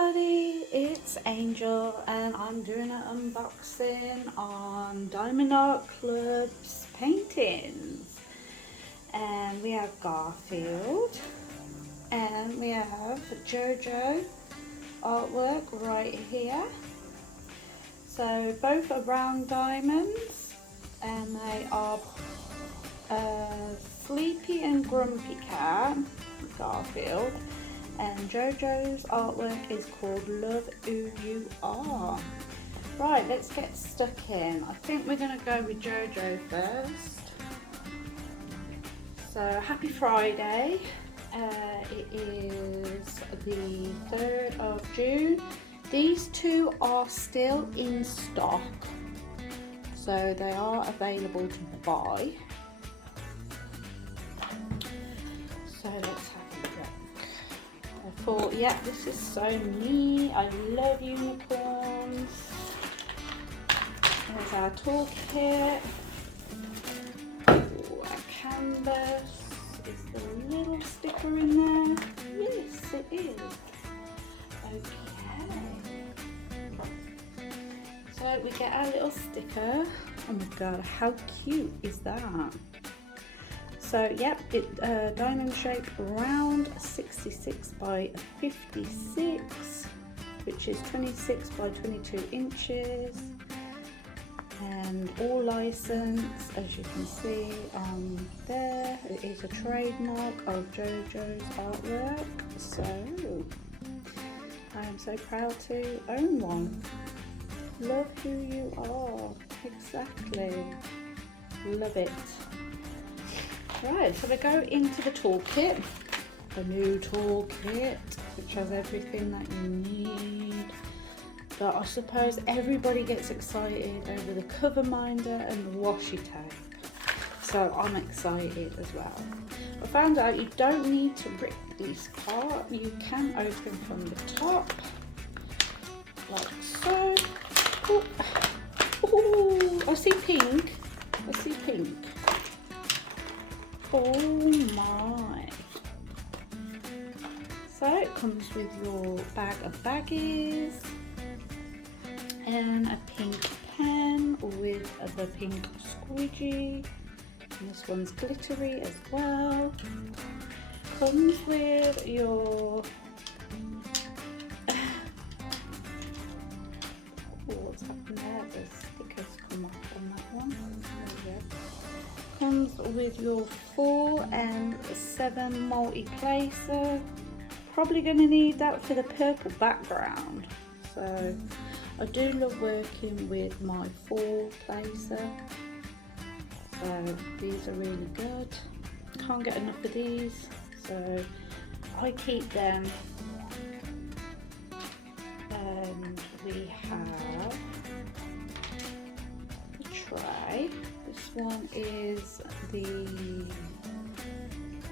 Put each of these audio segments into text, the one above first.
everybody, it's Angel and I'm doing an unboxing on Diamond Art Club's paintings. And we have Garfield and we have JoJo artwork right here. So both are round diamonds and they are Sleepy and Grumpy Cat, Garfield. And JoJo's artwork is called Love Who You Are. Right, let's get stuck in. I think we're going to go with JoJo first. So happy Friday. It is the 3rd of June. These two are still in stock, so they are available to buy. So let's have a look. I thought, yeah, this is so neat. I love unicorns. There's our toolkit. Ooh, our canvas. Is the little sticker in there? Yes, it is. Okay. So we get our little sticker. Oh my god, how cute is that? So yep, diamond shape round 66 by 56, which is 26 by 22 inches, and all licensed, as you can see there. It is a trademark of JoJo's artwork, so I am so proud to own one. Love who you are, exactly, love it. Right, so we go into the toolkit, the new toolkit, which has everything that you need. But I suppose everybody gets excited over the cover minder and the washi tape. So I'm excited as well. I found out you don't need to rip these apart. You can open from the top, like so. Ooh. Ooh, I see pink. I see pink. Oh my. So it comes with your bag of baggies and a pink pen with the pink squidgy. And this one's glittery as well. Comes with your what's happened there? The stickers come off on that one. There we go. Comes with your 4 and 7 multi-placer. Probably going to need that for the purple background. So I do love working with my 4-placer. So these are really good. Can't get enough of these, so I keep them. And we have the tray. This one is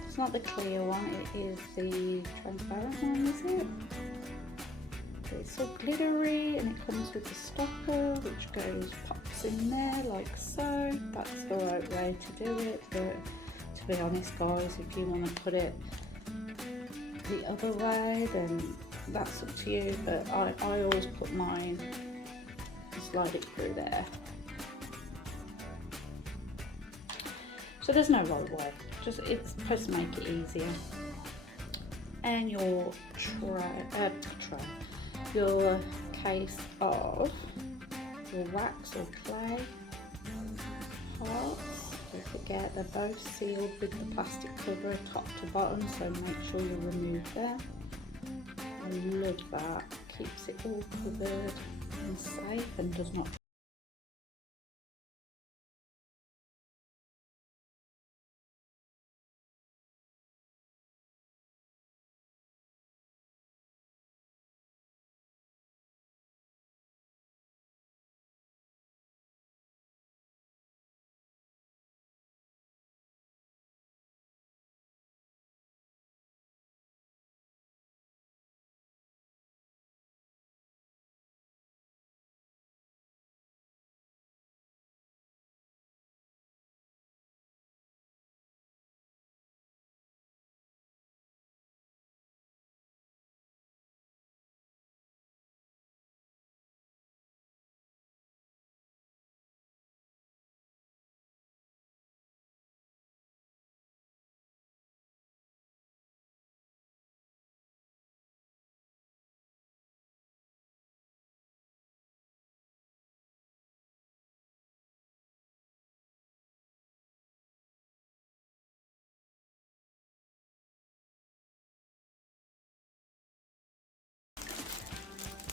it's not the clear one, it is the transparent one, is it? It's so glittery and it comes with the stopper, which pops in there like so. That's the right way to do it, but to be honest guys, if you want to put it the other way, then that's up to you, but I always put mine and slide it through there. So there's no right way, it's supposed to make it easier. And your your case of your wax or clay parts. Don't forget they're both sealed with the plastic cover top to bottom, so make sure you remove them. I love that, keeps it all covered and safe and does not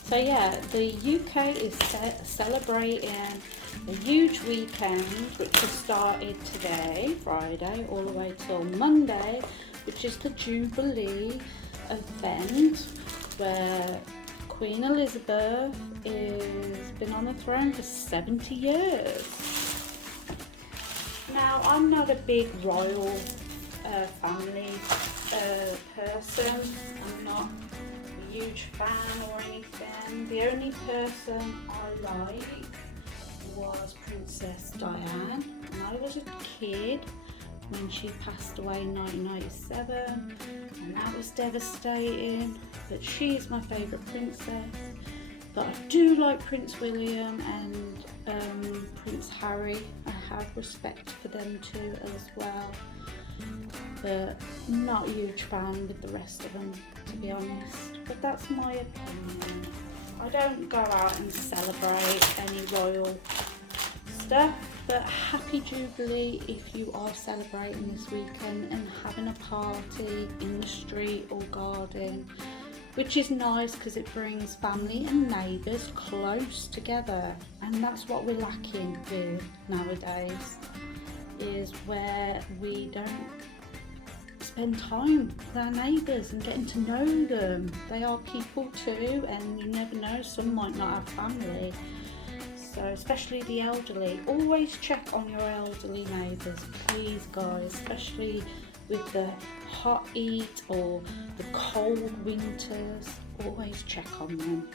So yeah, the UK is celebrating a huge weekend which has started today, Friday, all the way till Monday, which is the Jubilee event where Queen Elizabeth has been on the throne for 70 years. Now, I'm not a big royal family person. I'm not a huge fan or anything. The only person I liked was Princess Diana. When I was a kid, when she passed away in 1997, and that was devastating. But she's my favourite princess. But I do like Prince William and Prince Harry. I have respect for them too as well. But not a huge fan with the rest of them, to be honest. But that's my opinion. I don't go out and celebrate any royal stuff, but happy Jubilee if you are celebrating this weekend and having a party in the street or garden, which is nice because it brings family and neighbours close together, and that's what we're lacking with nowadays, is where we don't spend time with our neighbours and getting to know them. They are people too, and you never know, some might not have family. So especially the elderly, always check on your elderly neighbours, please guys, especially with the hot heat or the cold winters, always check on them.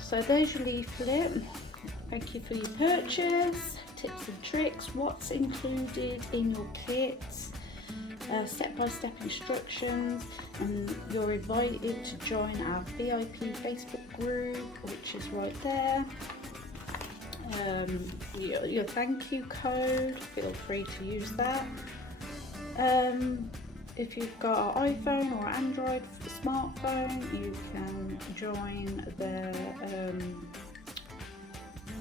So there's your leaflet. Thank you for your purchase. Tips and tricks, what's included in your kit, step-by-step instructions, and you're invited to join our VIP Facebook group, which is right there. Your thank you code, feel free to use that. If you've got an iPhone or Android smartphone, you can join the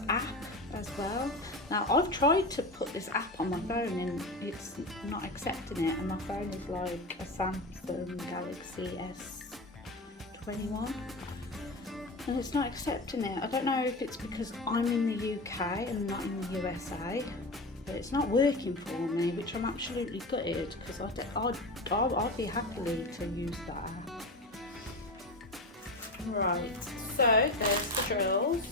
app as well. Now, I've tried to put this app on my phone and it's not accepting it, and my phone is like a Samsung Galaxy S21 and it's not accepting it. I don't know if it's because I'm in the UK and not in the USA, but it's not working for me, which I'm absolutely gutted because I'd be happily to use that app. Right, so there's the drills.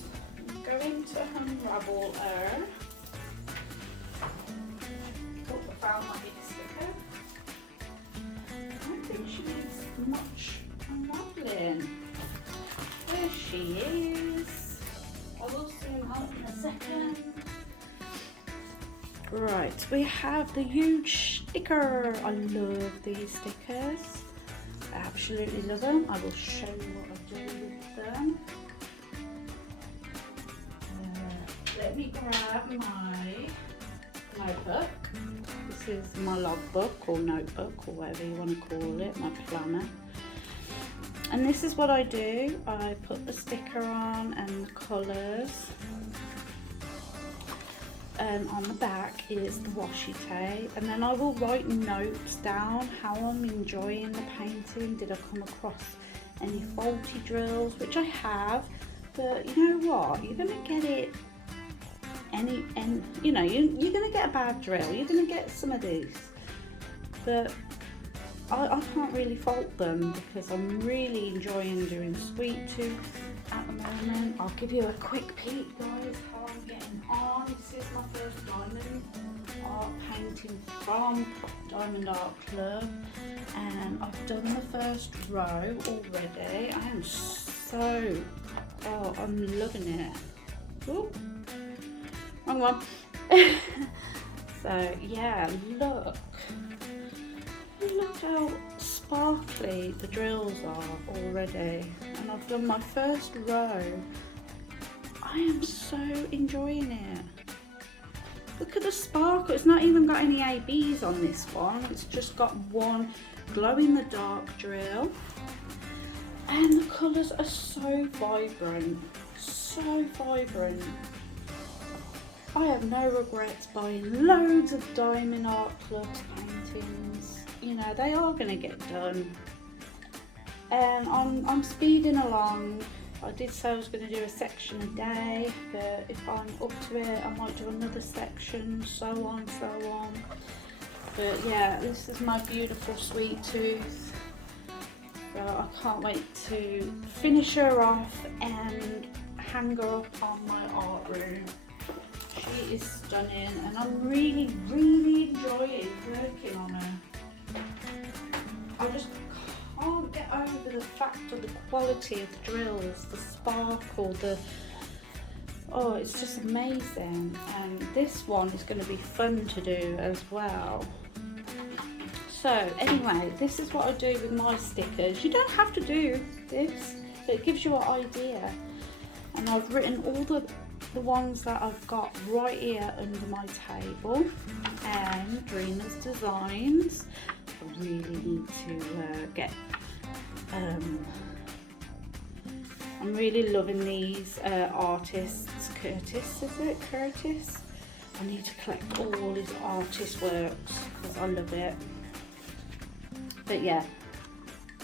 I'm going to unravel her. Oh, I found my big sticker. I don't think she needs much unraveling. There she is. I will zoom out in a second. Right, we have the huge sticker. I love these stickers. I absolutely love them. I will show you what I do with them. Let me grab my notebook. This is my logbook or notebook or whatever you want to call it, my planner. And this is what I do. I put the sticker on and the colours. On the back is the washi tape, and then I will write notes down how I'm enjoying the painting. Did I come across any faulty drills, which I have, but you know what, you're gonna get it you know, you're gonna get a bad drill, you're gonna get some of these, but I can't really fault them because I'm really enjoying doing sweet tooth at the moment. I'll give you a quick peek, guys, how I'm getting on. This is my first diamond art painting from Diamond Art Club, and I've done the first row already. I am I'm loving it. Ooh, wrong one. So yeah, look how sparkly the drills are already, and I've done my first row. I am so enjoying it. Look at the sparkle. It's not even got any ABs on this one. It's just got one glow in the dark drill, and the colours are so vibrant, so vibrant. I have no regrets buying loads of Diamond Art Club paintings. You know, they are going to get done. And I'm speeding along. I did say I was going to do a section a day, but if I'm up to it, I might do another section, so on. But yeah, this is my beautiful sweet tooth. So I can't wait to finish her off and hang her up on my art room. She is stunning, and I'm really enjoying working on her. I just can't get over the fact of the quality of the drills, the sparkle, oh, it's just amazing. And this one is going to be fun to do as well. So anyway, this is what I do with my stickers. You don't have to do this, but it gives you an idea. And I've written all the ones that I've got right here under my table. And Dreamer's Designs, I really need to get, I'm really loving these artists. Curtis, is it? Curtis? I need to collect all his artist works because I love it. But yeah,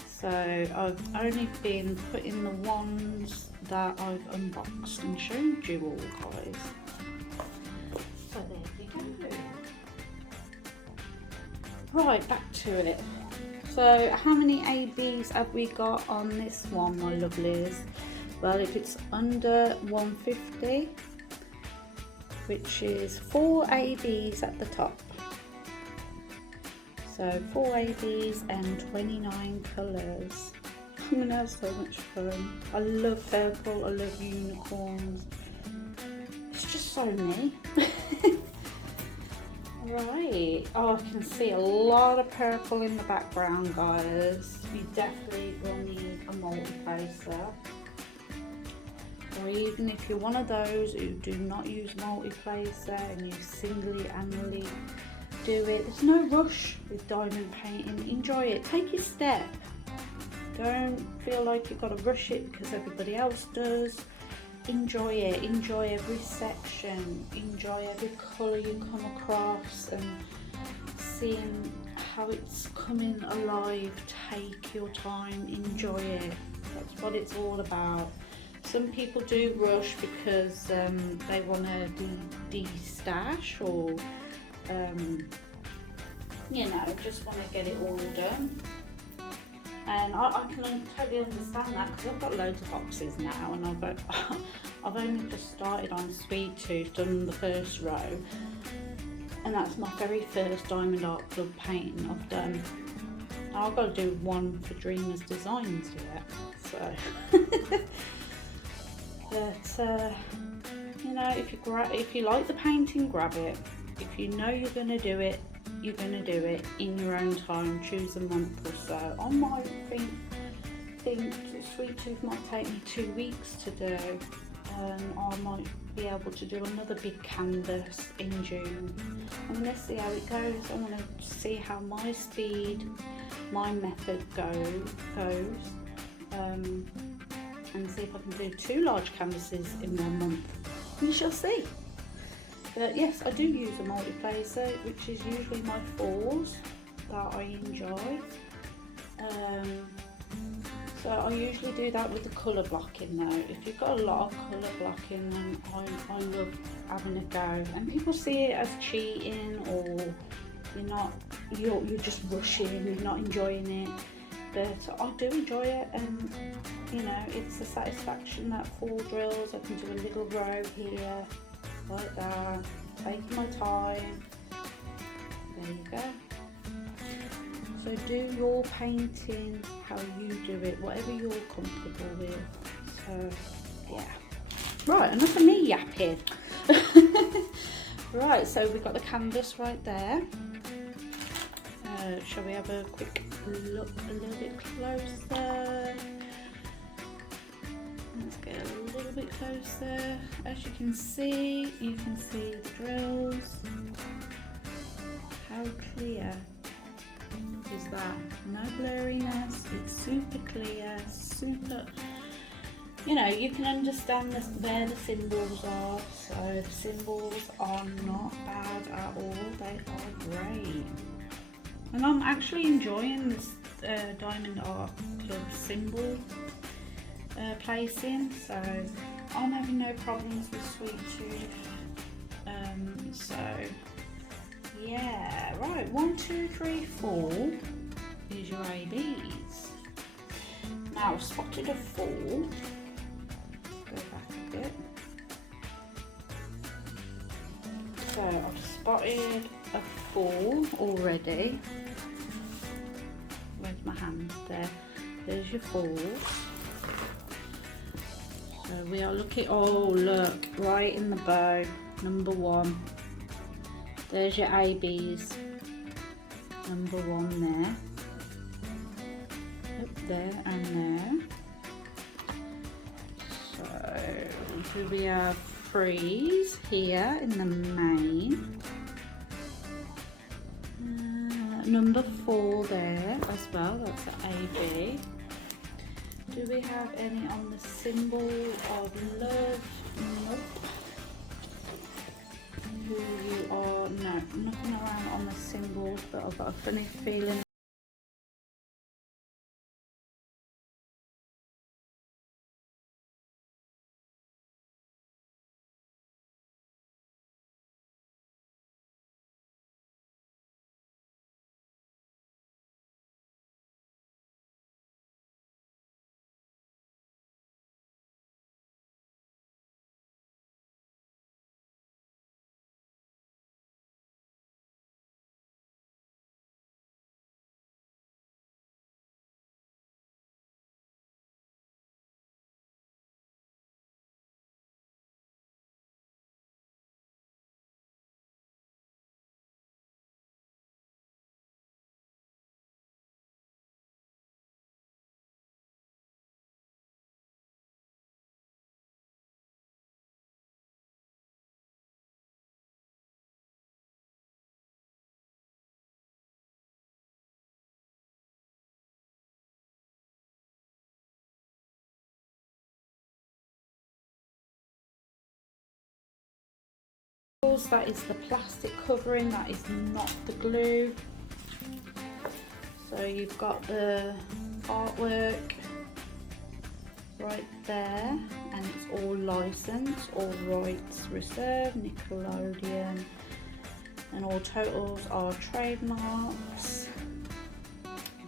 so I've only been putting the ones that I've unboxed and showed you all, guys. So there you go. Right, back to it. So how many ABs have we got on this one, my lovelies? Well, if it's under 150, which is 4 ABs at the top. So 4 ABs and 29 colours. I'm gonna have so much fun. I love purple, I love unicorns. It's just so me. Right, oh, I can see a lot of purple in the background, guys. You definitely will need a multi-placer. Or even if you're one of those who do not use multi-placer and you singly annually do it, there's no rush with diamond painting. Enjoy it, take your step. Don't feel like you've got to rush it because everybody else does. Enjoy it, enjoy every section, enjoy every colour you come across and seeing how it's coming alive. Take your time, enjoy it. That's what it's all about. Some people do rush because they want to de-stash or you know, just want to get it all done. And I can totally understand that because I've got loads of boxes now, and I've only just started on Sweet Tooth, done the first row, and that's my very first Diamond Art Club painting I've done. Now I've got to do one for Dreamer's Designs yet, so. But you know, if you like the painting, grab it. If you know you're going to do it, you're going to do it in your own time. Choose a month or so. I might think Sweet Tooth might take me 2 weeks to do, and I might be able to do another big canvas in June. I'm going to see how it goes. I want to see how my speed, my method goes, and see if I can do 2 large canvases in 1 month. We shall see. But yes, I do use a multi-placer, which is usually my 4s that I enjoy. So I usually do that with the colour blocking though. If you've got a lot of colour blocking, then I love having a go. And people see it as cheating, or you're just rushing, you're not enjoying it. But I do enjoy it, and you know, it's a satisfaction that 4 drills, I can do a little row here, like that, taking my time. There you go. So do your painting how you do it, whatever you're comfortable with. So yeah. Right, enough of me yapping. Right, so we've got the canvas right there. Shall we have a quick look a little bit closer? Let's get a little bit closer. As you can see the drills. How clear is that? No blurriness, it's super clear, super, you know, you can understand where the symbols are. So the symbols are not bad at all, they are great. And I'm actually enjoying this Diamond Art Club symbol placing, so I'm having no problems with Sweet Tooth. So yeah, right, 1, 2, 3, 4 is your ABs. Now I've spotted a 4. Go back a bit. So I've spotted a 4 already. Where's my hand? There. There's your 4s. So we are looking, oh look, right in the bow, number 1. There's your ABs, number 1 there. Up there and there. So do we have 3s here in the main? Number 4 there as well, that's an AB. Do we have any on the symbol of love? Nope. Who you are? No, nothing around on the symbols, but I've got a funny feeling. That is the plastic covering, that is not the glue. So you've got the artwork right there, and it's all licensed, all rights reserved, Nickelodeon, and all totals are trademarks.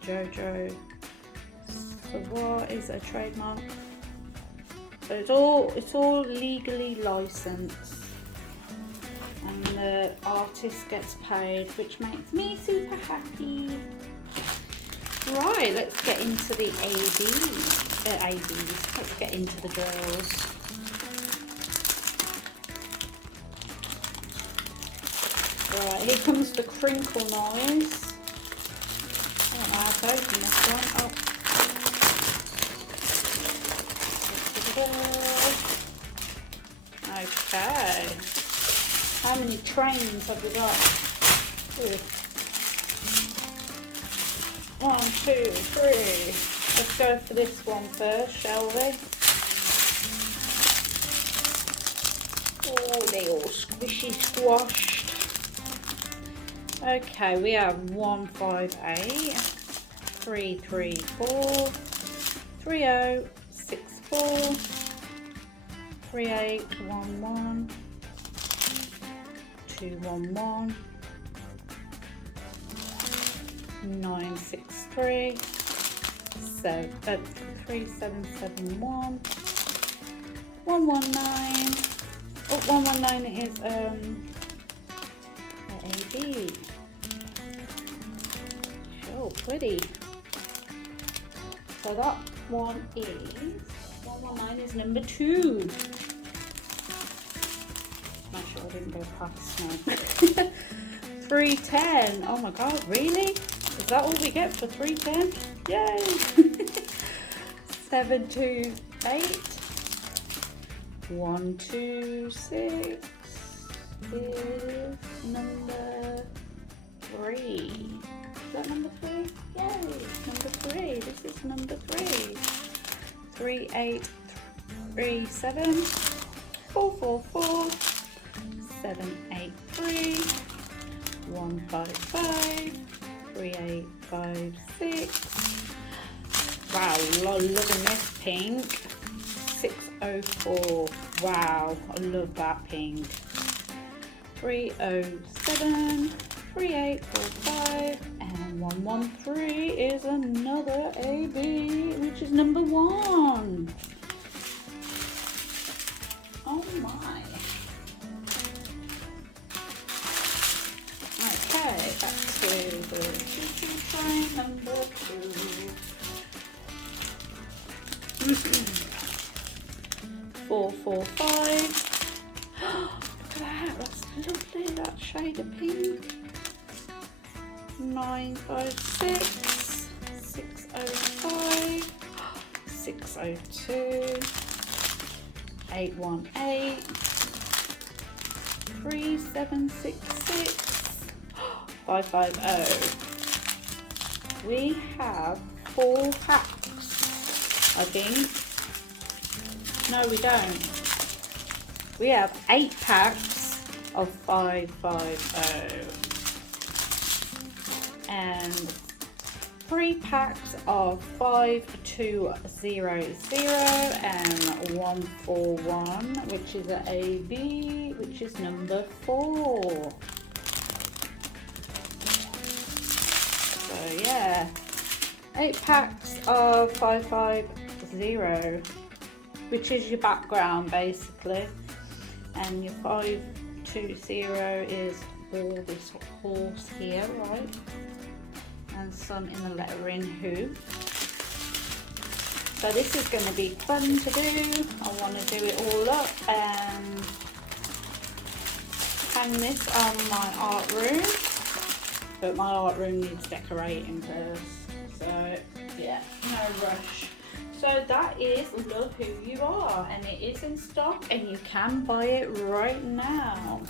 JoJo Siwa is a trademark. So it's all legally licensed. And the artist gets paid, which makes me super happy. Right, let's get into the ABs. Let's get into the girls. Right, here comes the crinkle noise. I don't know how to open this one. Oh. Okay. How many trains have we got? 1, 2, 3. Let's go for this one first, shall we? Oh, they all squishy squashed. Okay, we have 1, 5, 8, 3, 3, 4, 3, 0, 6, 4, 3, 8, 1, 1. 2, 1, 1, 9, 6, 3, 3, 7, 7, 1, 1, 1, 9. Oh, 1, 1, 9 is AB. So pretty. So that one is 119 is number 2. Not sure I didn't go past now. 310. Oh my god, really? Is that all we get for 310? Yay! 728. 126 is number 3. Is that number 3? Yay! Number 3. This is number 3. 3837 444 783 155 3856 Wow, loving this pink. 604. Wow, I love that pink. 307, 3845, and 113 is another AB, which is number 1. Oh my. Okay, back to the choo-choo train number 2. 445. Look at that, that's lovely, that shade of pink. 956, 605, 602, 818, 3766, 550. We have 4 packs, I think. No, we don't. We have 8 packs of 550 and 3 packs of 5200 and 141, which is an AB, which is number 4. So yeah, 8 packs of 550, which is your background basically, and your 520 is all this horse here, right? And some in the lettering who. So this is going to be fun to do. I want to do it all up and hang this on my art room, but my art room needs decorating first. So yeah, no rush. So that is Love Who You Are, and it is in stock and you can buy it right now.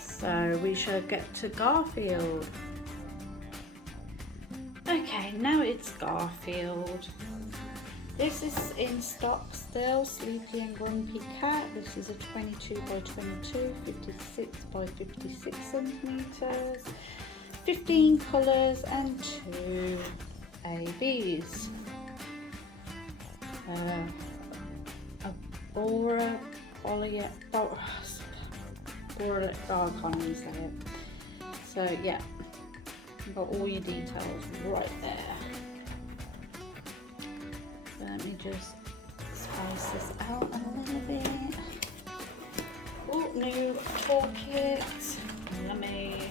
So we shall get to Garfield. Okay, now it's Garfield. This is in stock still, Sleepy and Grumpy Cat. This is a 22 by 22, 56 by 56 centimeters, 15 colours and 2 ABs. A Bora, I can't even say it. So yeah, you've got all your details right there. So let me just spice this out a little bit. Oh, new toolkit. Yummy.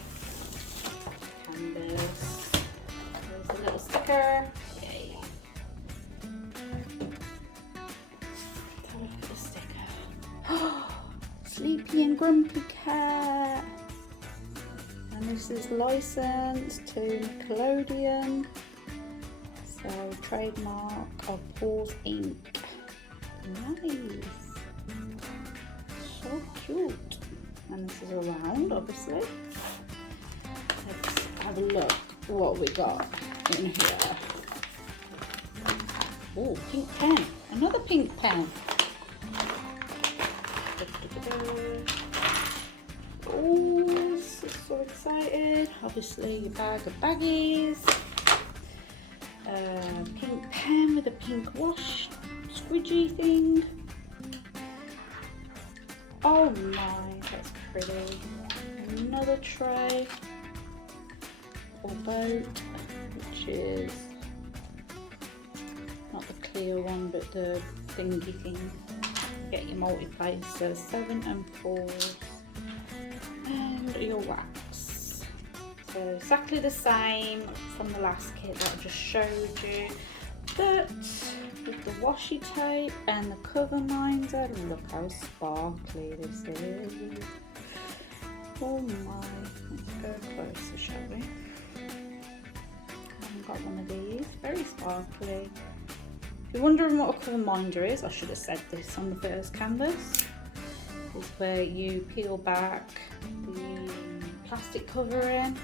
Canvas. There's a little sticker. Yay. Have a look at the sticker. Sleepy and Grumpy Cat. And this is licensed to Nickelodeon. So trademark of Paul's Ink. Nice. So cute. And this is around, obviously. Let's have a look what we got in here. Oh, pink pen. Another pink pen. Oh, so excited. Obviously your bag of baggies. Pink pen with a pink wash squidgy thing. Oh my, that's pretty. Another tray or boat, which is not the clear one but the thingy thing. Get your multi-place, so 7 and 4s, and your wax. So exactly the same from the last kit that I just showed you, but with the washi tape and the cover minder. Look how sparkly this is. Oh my, let's go closer, shall we? I haven't got one of these, very sparkly. If you're wondering what a cover minder is, I should have said this on the first canvas. It's where you peel back the plastic covering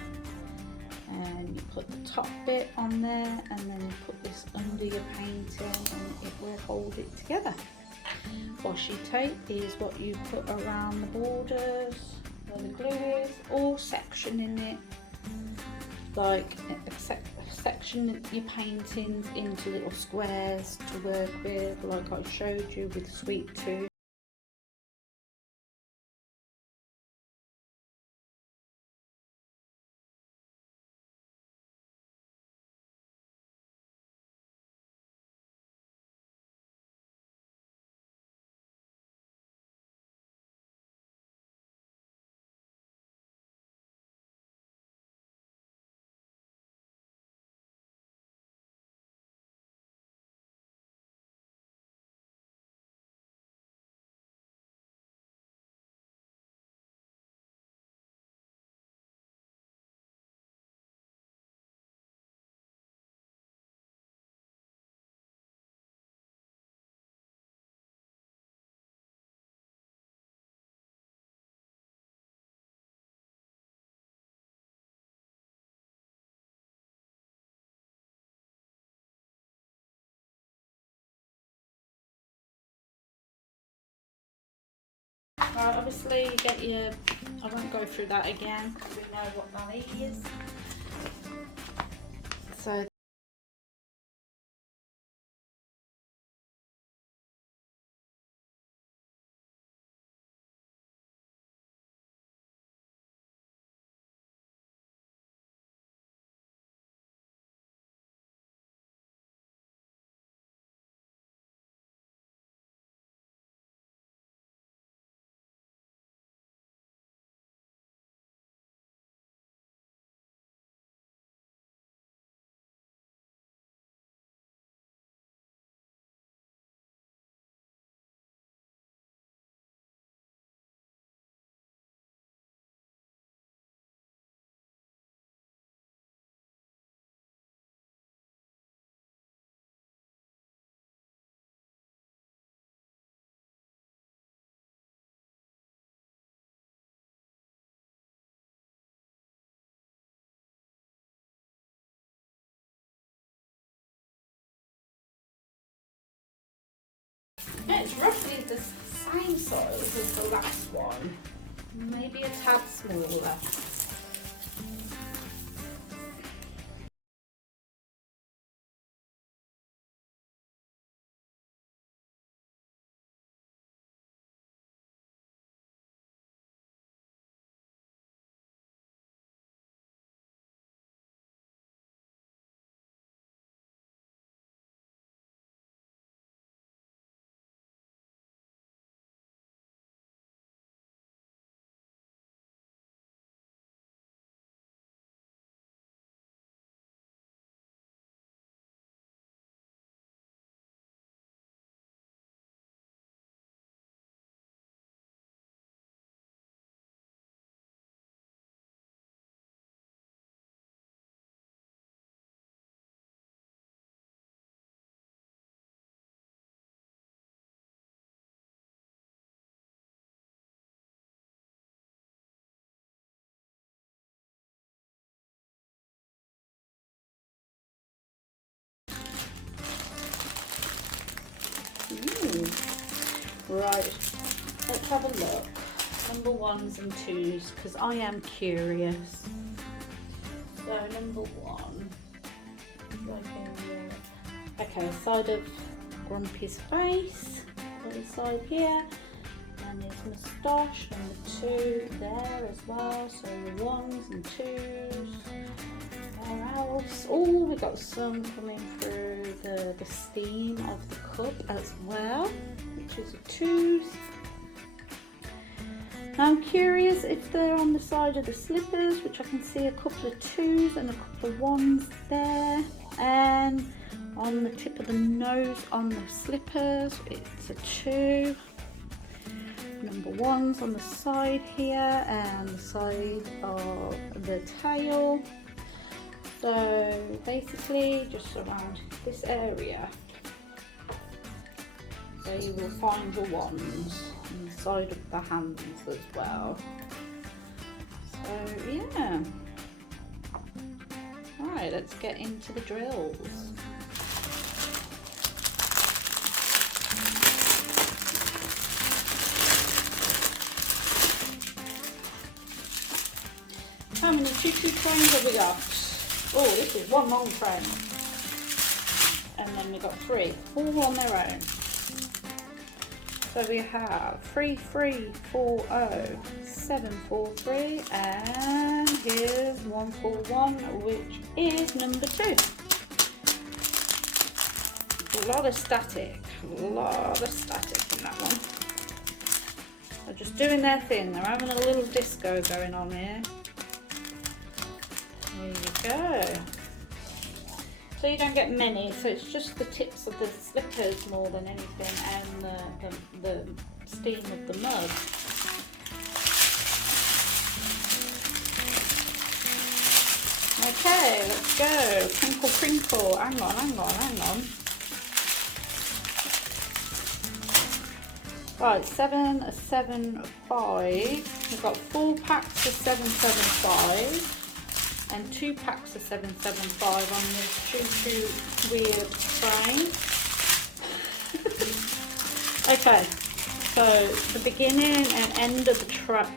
and you put the top bit on there, and then you put this under your painting and it will hold it together. Washi tape is what you put around the borders where the glue is, all sectioning it like section your paintings into little squares to work with, like I showed you with Sweet Tooth. Right, obviously you get your, I won't go through that again because we know what that is. So yeah, it's roughly the same size as the last one, maybe a tad smaller. Right, let's have a look. Number ones and twos, because I am curious. So number one, okay, side of Grumpy's face, little side here, and his moustache, number two there as well. So the ones and twos. Where else? Oh, we got some coming through the steam of the cup as well, which is a twos. I'm curious if they're on the side of the slippers, which I can see a couple of twos and a couple of ones there, and on the tip of the nose on the slippers it's a two. Number ones on the side here and the side of the tail. So basically just around this area, so you will find your ones on the side of the hands as well. So yeah, right, let's get into the drills. How many choo-choo coins have we got? Oh, this is one long train. And then we got 3, all on their own. So we have 3340, 743, and here's 141, which is number 2. A lot of static in that one. They're just doing their thing. They're having a little disco going on here. There you go. So you don't get many, so it's just the tips of the slippers more than anything, and the steam of the mug. Okay, let's go. Crinkle, crinkle. Hang on. Right, 775. We've got 4 packs of 775. And 2 packs of 775 on this choo-choo weird train. Okay, so the beginning and end of the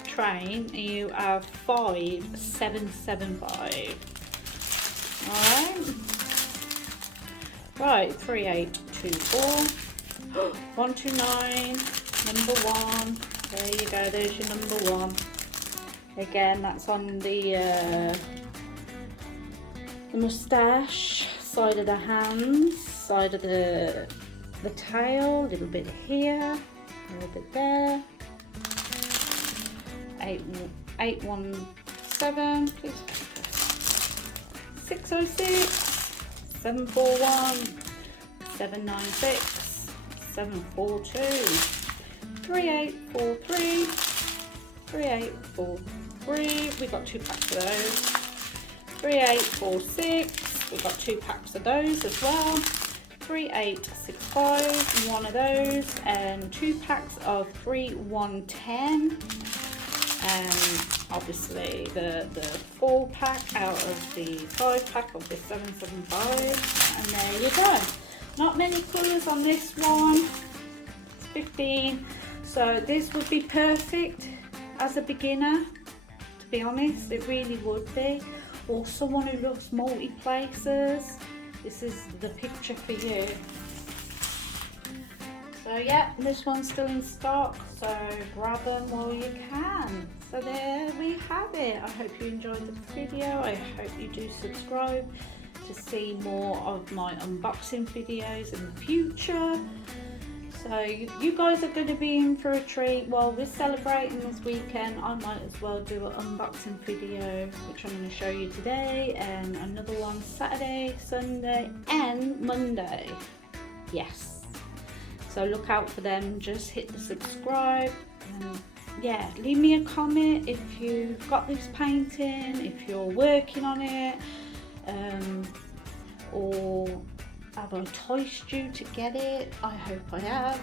train, you have 5 775. Right, 3824, 129, number 1. There you go, there's your number 1. Again, that's on the moustache, side of the hands, side of the tail, a little bit here, a little bit there. 817, please. 606, 741, 796, 742, 3843, 3843. We got 2 packs of those. 3846, we've got 2 packs of those as well. 3865, 1 of those, and 2 packs of 3110. And obviously the 4 pack out of the 5 pack of the 775. And there you go. Not many colours on this one. It's 15. So this would be perfect as a beginner, to be honest. It really would be. Or someone who loves multi-places, this is the picture for you. So yeah, this one's still in stock, so grab them while you can. So there we have it. I hope you enjoyed the video. I hope you do subscribe to see more of my unboxing videos in the future. So you guys are going to be in for a treat. While we're celebrating this weekend, I might as well do an unboxing video, which I'm going to show you today, and another one Saturday, Sunday and Monday. Yes. So look out for them. Just hit the subscribe. And yeah, leave me a comment if you've got this painting, if you're working on it, or have I toast you to get it? I hope I have.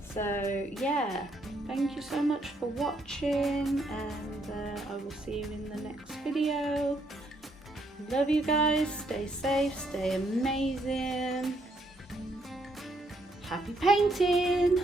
So yeah, thank you so much for watching, and I will see you in the next video. Love you guys. Stay safe, stay amazing. Happy painting.